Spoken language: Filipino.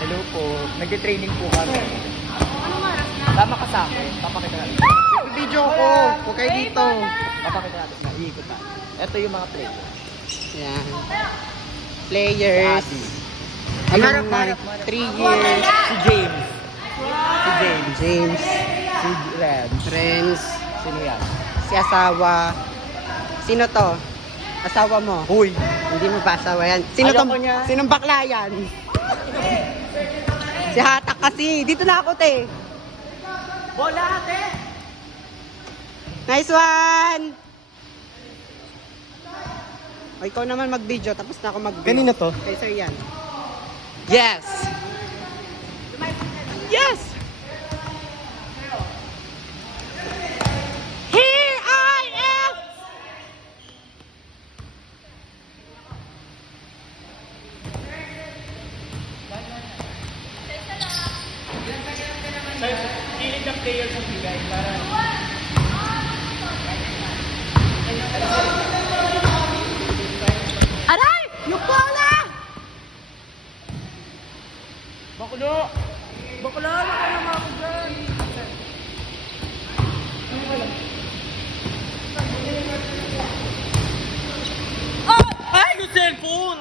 Hello po. Nagte-training po kami. Tama ka sa akin. Papakita natin. Video ko. Huwag kayo dito. Papakita natin na iikot tayo. Ito yung mga players. Yan. Players. Alumni. Harap, 3 years. Si James. Si James. James. Si Red. Friends. Sino yan? Si asawa. Sino to? Asawa mo? Huy! Hindi mo ba asawa yan? Sino Ayoko to? niya. Sinong bakla yan? si Hatak kasi. Dito na ako, te. Bola, ate! Nice one! O, ikaw naman mag-video, tapos na ako mag-video. Kanino to? Kay sir yan. Yes! Pilit ng player sa bigay para... Aray! Yung bola! Bakulo! Bakulo! Bakulo naman ako dyan! Oh! Ay! Yung cellphone!